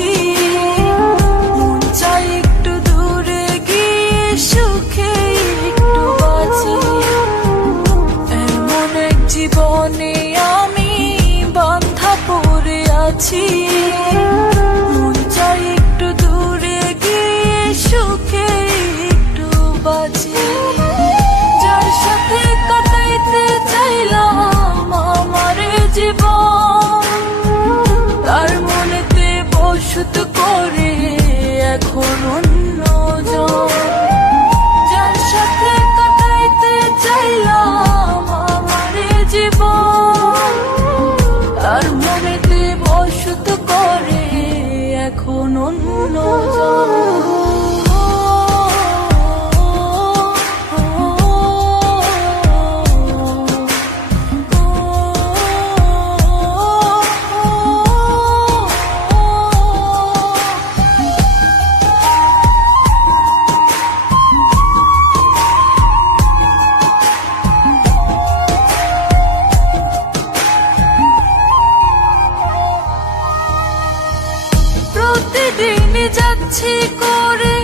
আছি, মন চাই একটু দূরে গিয়ে সুখে একটু বাঁচি। এমন এক জীবনে আমি বাঁধা পড়ে আছি, মন চাই একটু দূরে গিয়ে সুখে একটু বাঁচি। যার সাথে কাটাইতে চাইলাম আমার জীবন, তার মনেতে বসত করে এখন অন্যজন। যার সাথে কাটাইতে চাইলাম আমার জীবন, তার মনেতে বসত করে এখন অন্যজন। প্রতিদিন যাচ্ছি করে